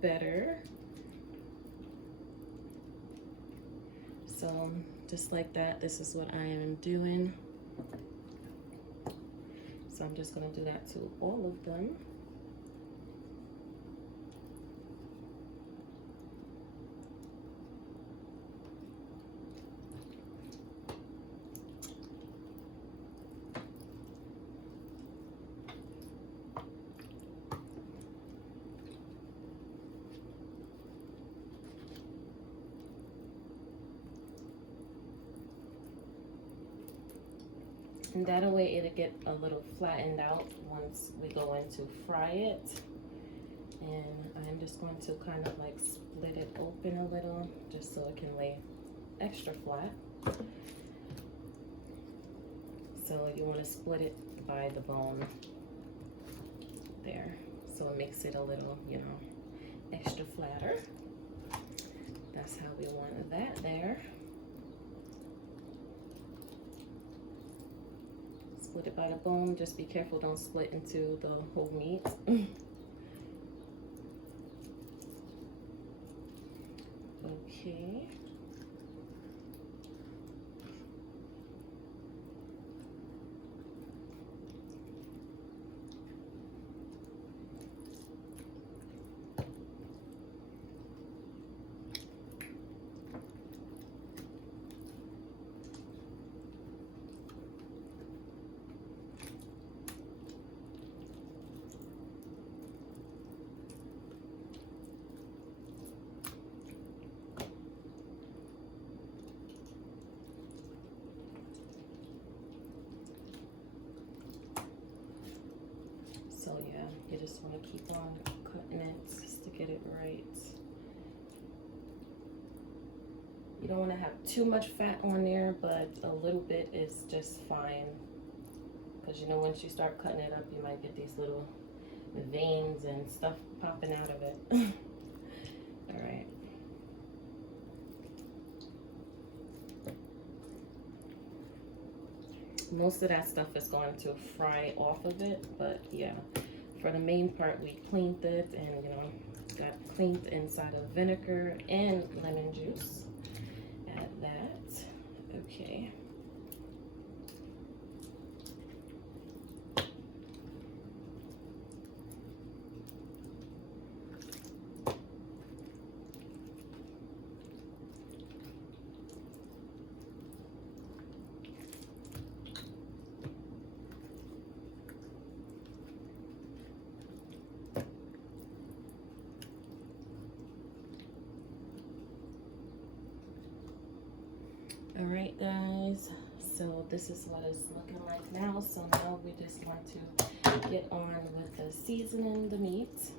Better. So just like that, this is what I am doing. So I'm just going to do that to all of them. And that way it'll get a little flattened out once we go in to fry it. And I'm just going to kind of like split it open a little just so it can lay extra flat. So you want to split it by the bone there, so it makes it a little, you know, extra flatter. That's how we want that there. Split it by the bone. Just be careful, don't split into the whole meat. Okay. You just want to keep on cutting it just to get it right. You don't want to have too much fat on there, but a little bit is just fine. Because you know, once you start cutting it up, you might get these little veins and stuff popping out of it. All right. Most of that stuff is going to fry off of it, but yeah, for the main part, we cleaned it and, you know, got cleaned inside of vinegar and lemon juice. Add that. Okay. All right, guys, so this is what it's looking like now. So now we just want to get on with the seasoning the meat.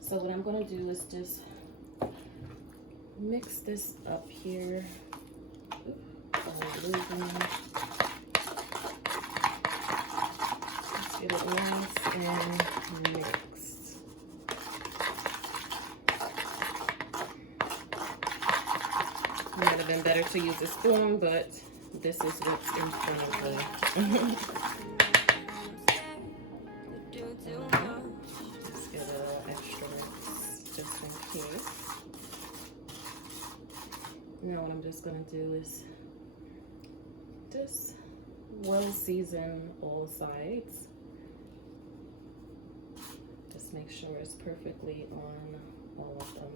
So what I'm going to do is just mix this up here. Let's get it nice and mixed. Might have been better to use a spoon, but this is what's in front of me. Just get a little extra mix just in case. Now what I'm just going to do is just well season all sides. Just make sure it's perfectly on all of them.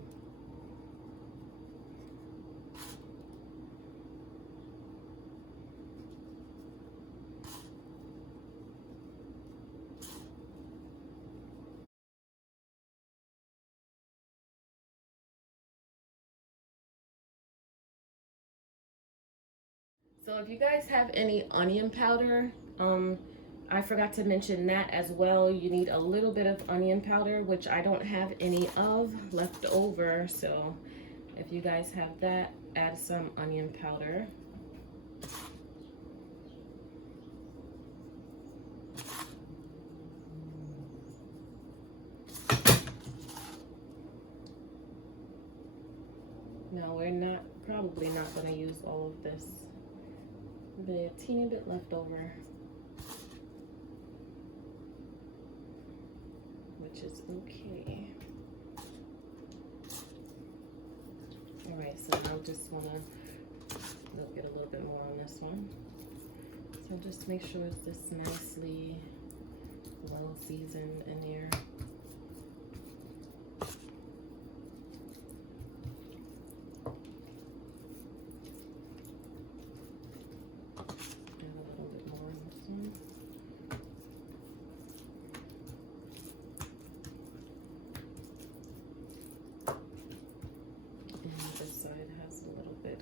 So if you guys have any onion powder, I forgot to mention that as well. You need a little bit of onion powder, which I don't have any of left over. So if you guys have that, add some onion powder. Now we're probably not going to use all of this. A teeny bit left over, which is okay. All right, so I just want to get a little bit more on this one. So just make sure it's just nicely well seasoned in there.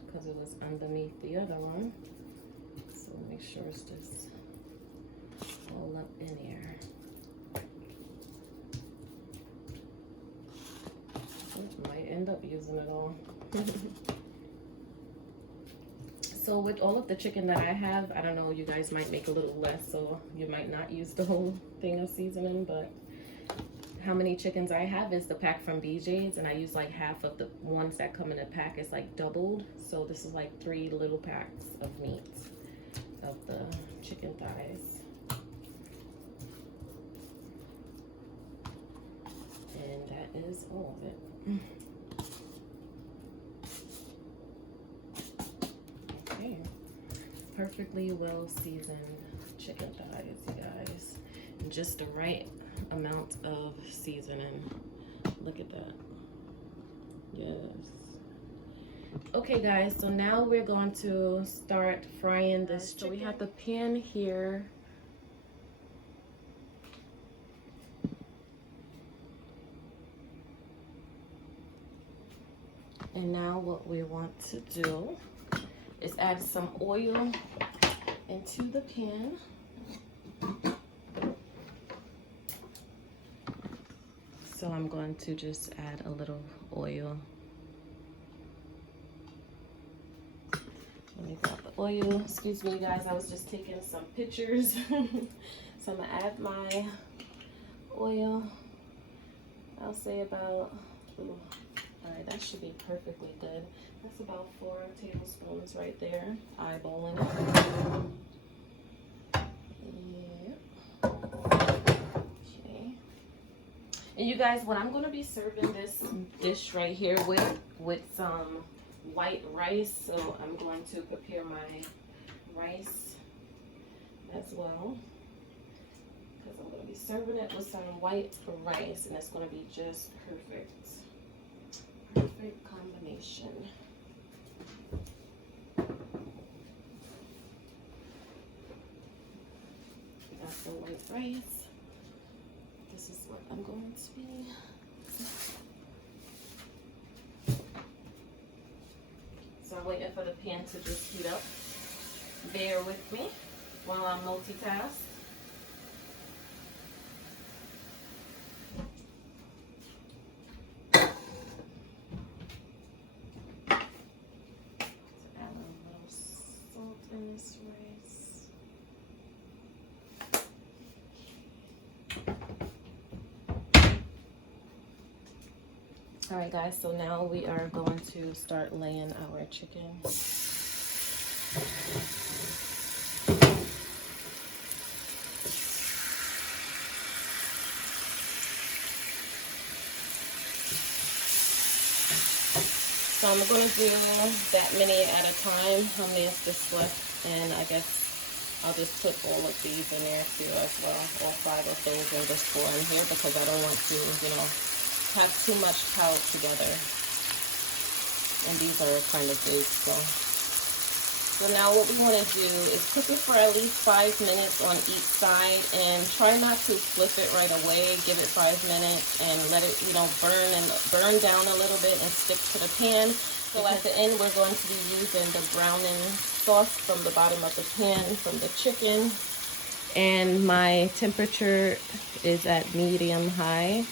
Because it was underneath the other one, so make sure it's just all up in here. Might end up using it all. So with all of the chicken that I have, I don't know, you guys might make a little less, so you might not use the whole thing of seasoning, but how many chickens I have is the pack from BJ's, and I use like half of the ones that come in a pack. It's like doubled, so this is like 3 little packs of meat of the chicken thighs. And that is all of it. Okay, perfectly well seasoned chicken thighs, you guys, and just the right amount of seasoning. Look at that. Yes. Okay guys, so now we're going to start frying this chicken. So we have the pan here. And now what we want to do is add some oil into the pan. So I'm going to just add a little oil. Let me grab the oil. Excuse me, guys. I was just taking some pictures. So I'm gonna add my oil. I'll say about, ooh, all right, that should be perfectly good. That's about 4 tablespoons right there. Eyeballing it. Yep. Okay. And you guys, what I'm gonna be serving this dish right here with some white rice, so I'm going to prepare my rice as well, because I'm going to be serving it with some white rice, and it's going to be just perfect combination. Got the white rice. This is what I'm going to be. So I'm waiting for the pan to just heat up. Bear with me while I multitask. Add a little salt in this rice. All right, guys, so now we are going to start laying our chicken. So I'm going to do that many at a time. How many is this left? And I guess I'll just put all of these in there too as well. All 5 of those and just 4 in here, because I don't want to, you know, have too much piled together. And these are kind of big, so now what we want to do is cook it for at least 5 minutes on each side, and try not to flip it right away. Give it 5 minutes and let it, you know, burn down a little bit and stick to the pan. So at the end, we're going to be using the browning sauce from the bottom of the pan from the chicken. And my temperature is at medium high,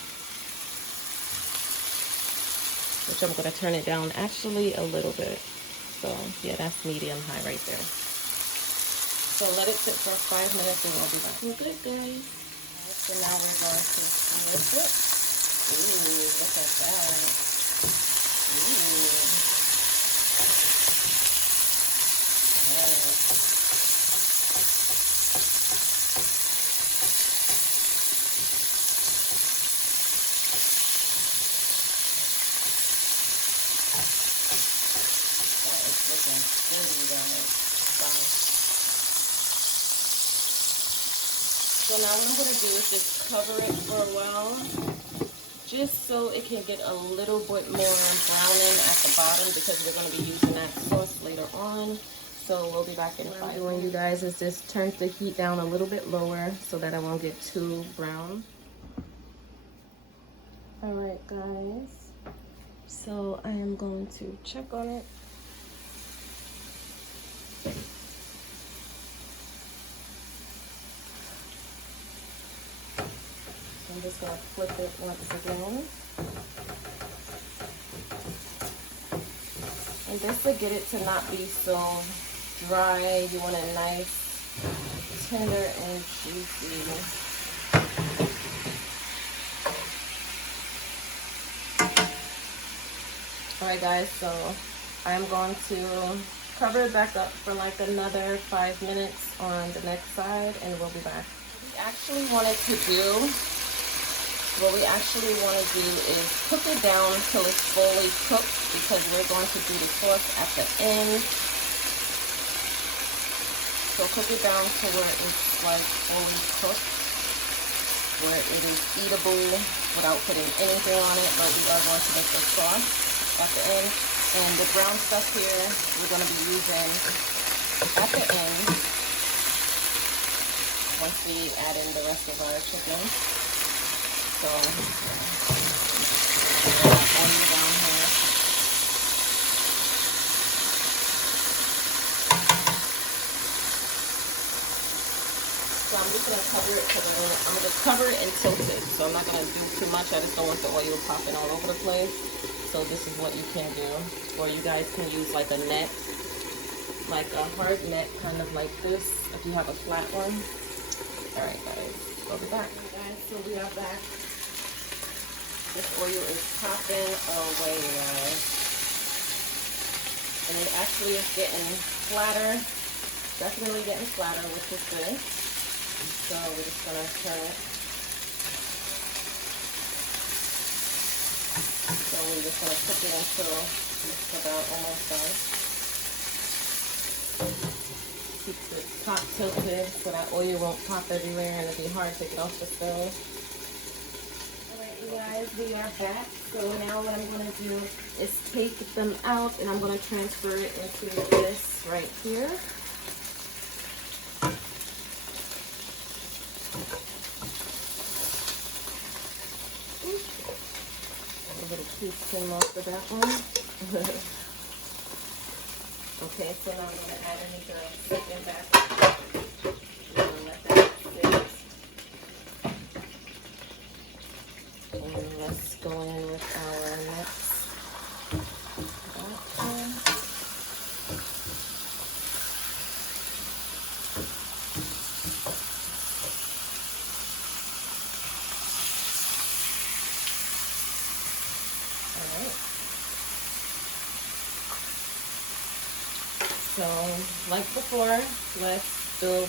which I'm going to turn it down actually a little bit. So yeah, that's medium high right there. So let it sit for 5 minutes and we'll be back. We're good, guys. So now we're going to flip it. Ooh, look at that. Ooh. Yes. So now what I'm going to do is just cover it for a while, just so it can get a little bit more browning at the bottom, because we're going to be using that sauce later on. So we'll be back in 5 minutes. What I'm doing, you guys, is just turn the heat down a little bit lower so that I won't get too brown. All right, guys. So I am going to check on it. I'm just going to flip it once again. And just to get it to not be so dry, you want it nice, tender, and juicy. Alright guys, so I'm going to cover it back up for like another 5 minutes on the next side, and we'll be back. What we actually want to do is cook it down till it's fully cooked, because we're going to do the sauce at the end. So cook it down to where it's like fully cooked, where it is eatable without putting anything on it, but we are going to make the sauce at the end. And the brown stuff here we're going to be using at the end, once we add in the rest of our chicken. So, onion down here. So I'm just gonna cover it because I'm gonna cover it and tilt it. So I'm not gonna do too much. I just don't want the oil popping all over the place. So this is what you can do. Or you guys can use like a net, like a hard net, kind of like this, if you have a flat one. All right, guys, we'll be back. Guys, so we are back. This oil is popping away, guys. And it actually is getting flatter. Definitely getting flatter, which is good. So we're just gonna turn it. So we're just gonna cook it until it's about almost done. Keep the top tilted so that oil won't pop everywhere and it'll be hard to get off the stove. Alright, you guys, we are back. So now what I'm gonna do is take them out and I'm gonna transfer it into this right here. A little piece came off of that one. Okay, so now I'm going to add in the second batch. I'm going to let that sit. And let's go in with our next batch. So, like before,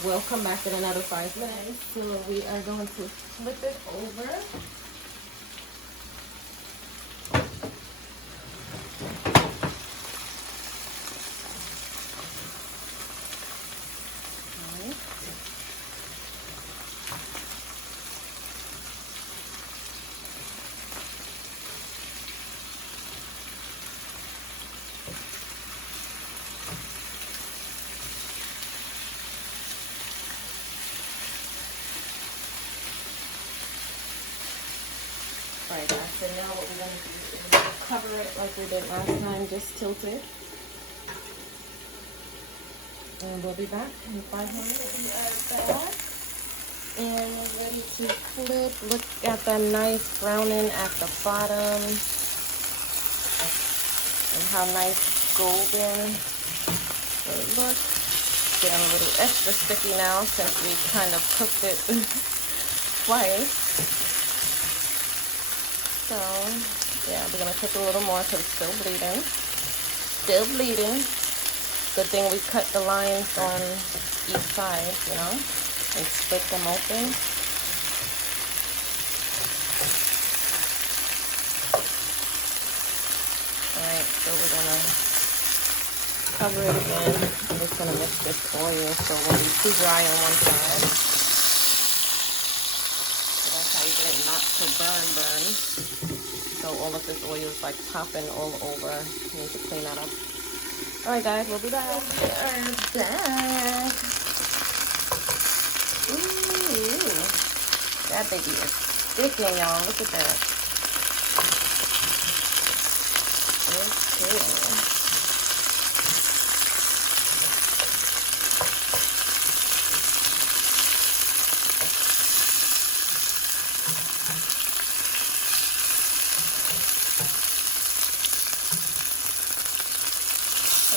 we'll come back in another 5 minutes. So we are going to flip it over. Alright guys, so now what we're going to do is cover it like we did last time, just tilt it. And we'll be back in 5 minutes. We are back and we're ready to flip. Look at the nice browning at the bottom. And how nice golden it looks. Getting a little extra sticky now since we kind of cooked it twice. So, yeah, we're going to cook a little more because it's still bleeding. Still bleeding. Good thing we cut the lines on each side, you know, and split them open. Alright, so we're going to cover it again. I'm just going to mix this oil so it won't be too dry on one side. How you get it not to burn. So all of this oil is like popping all over. You need to clean that up. Alright guys, we'll be back. We are back. Ooh, that baby is sticking, y'all. Look at that. Okay.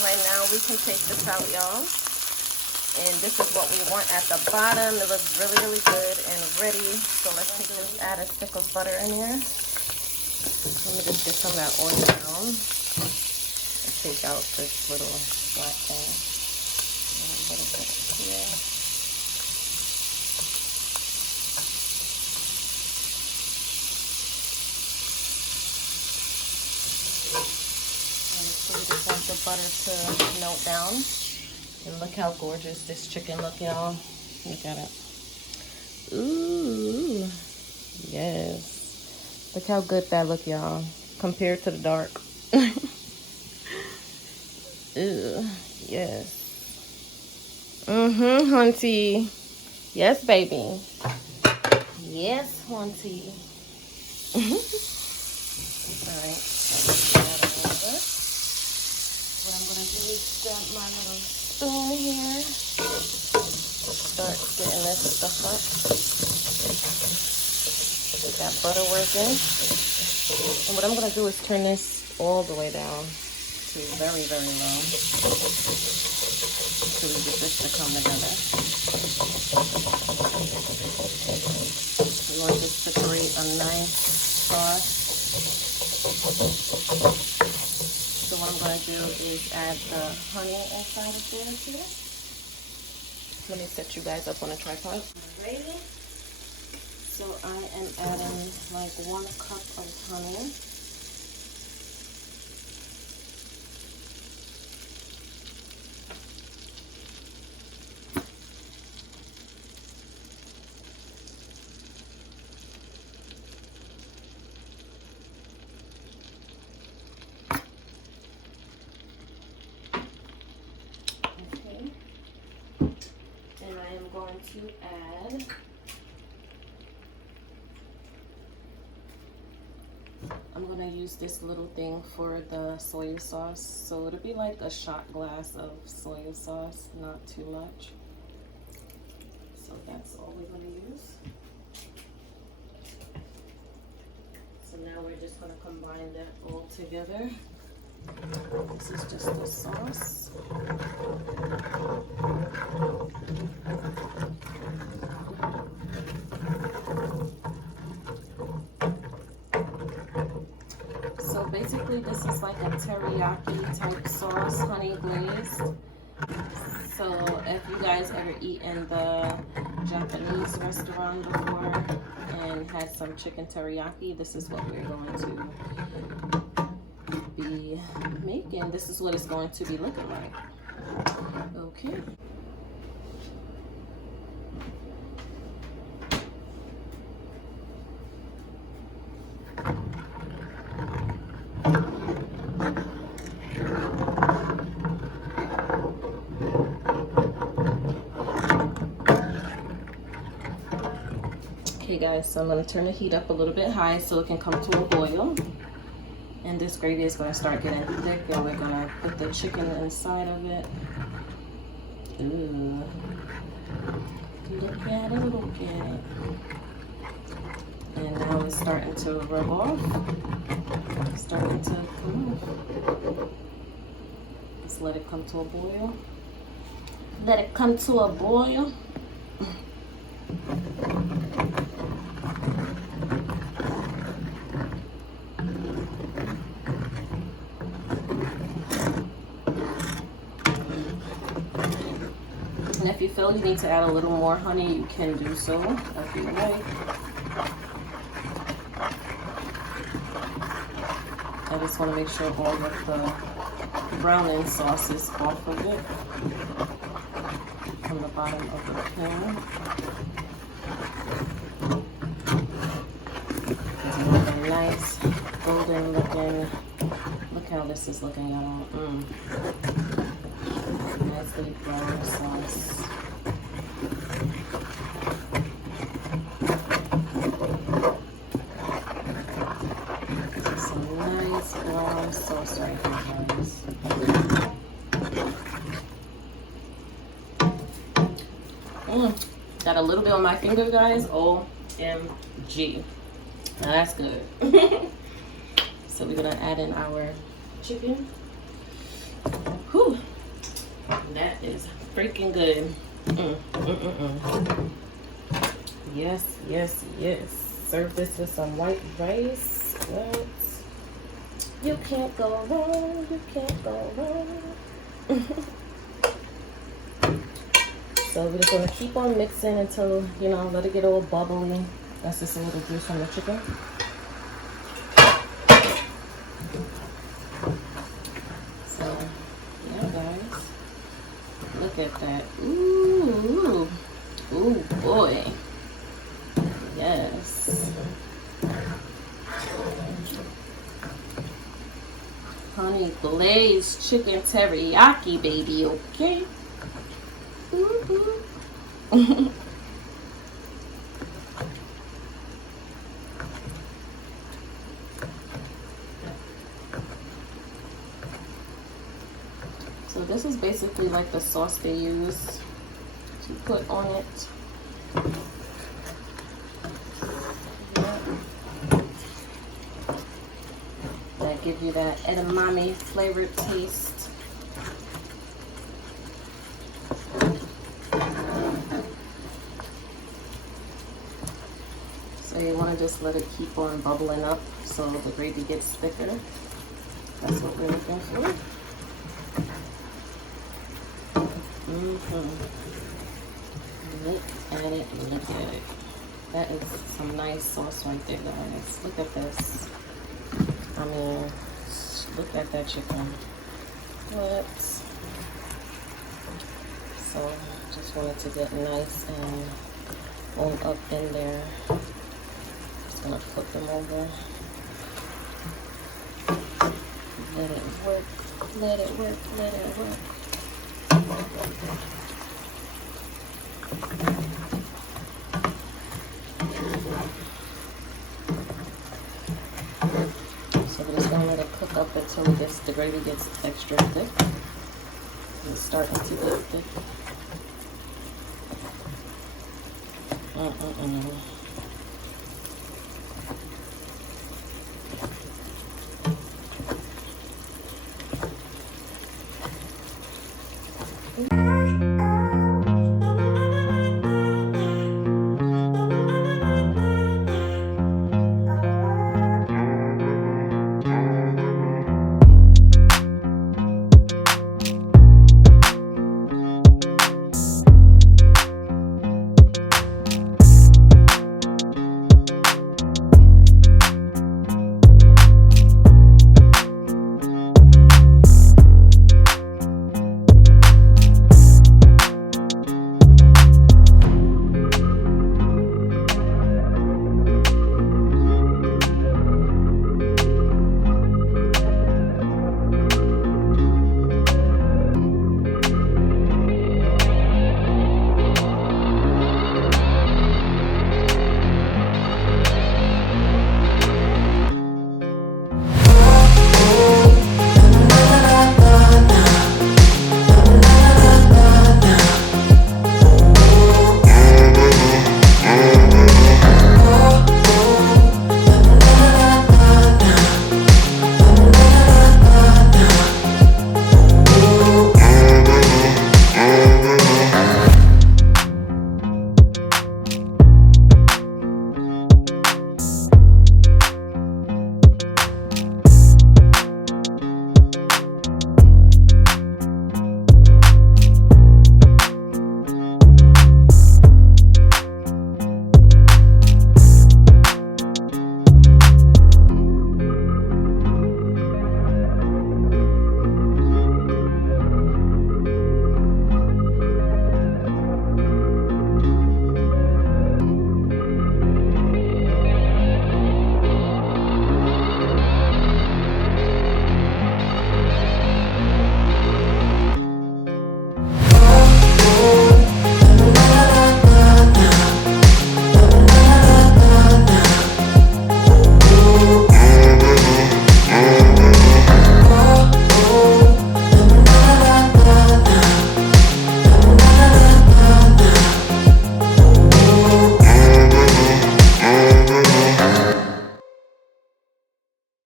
Right now we can take this out, y'all, and this is what we want at the bottom. It looks really, really good and ready. So let's take this, add a stick of butter in here. Let me just get some of that oil down and take out this little black thing. A little bit here. So we just want the butter to melt down. And look how gorgeous this chicken look, y'all. Look at it. Ooh. Yes. Look how good that look, y'all. Compared to the dark. Ooh. Yes. Hunty. Yes, baby. Yes, Hunty. Alright. What I'm gonna do is grab my little spoon here Start getting this stuff up. Get that butter working. And what I'm going to do is turn this all the way down to very, very low so we get this to come together. We want this to create a nice sauce. So what I'm going to do is add the honey inside of there too. Let me set you guys up on a tripod. Alrighty. So I am adding like 1 cup of honey. Going to add I'm going to use this little thing for the soy sauce, so it'll be like a shot glass of soy sauce, not too much. So that's all we're going to use. So now we're just going to combine that all together. This is just the sauce. So basically this is like a teriyaki type sauce, honey glazed. So if you guys ever eaten the Japanese restaurant before and had some chicken teriyaki, this is what we're going to be making. This is what it's going to be looking like. Okay. Okay guys, so I'm going to turn the heat up a little bit high so it can come to a boil. And this gravy is going to start getting thick, and we're going to put the chicken inside of it. Ooh. Look at it, look at it. And now it's starting to rub off. It's starting to come off. Just let it come to a boil. Let it come to a boil. And if you feel you need to add a little more honey, you can do so if you like. I just want to make sure all of the browning sauce is off of it from the bottom of the pan. It's looking nice, golden looking. Look how this is looking, y'all. Nicely brown sauce. Some nice brown sauce right here, guys. Got a little bit on my finger, guys. OMG. Now that's good. So we're gonna add in our chicken. Whew. That is freaking good. Yes, yes, yes. Serve this with some white rice. What? You can't go wrong. You can't go wrong. So we're just gonna keep on mixing until, you know, let it get all bubbly. That's just a little juice from the chicken. So, yeah, guys. Look at that. Ooh. Ooh, boy. Yes. Honey glazed chicken teriyaki, baby, okay? So this is basically like the sauce they use to put on it. That gives you that edamame flavored taste. So you want to just let it keep on bubbling up so the gravy gets thicker. That's what we're looking for. Look at it, look at it. That is some nice sauce right there, guys. Look at this. I mean, look at that chicken. What? So, just want it to get nice and on up in there. Just gonna flip them over. Let it work, let it work, let it work. So we're just gonna let it cook up until the gravy gets extra thick. It's starting to get thick.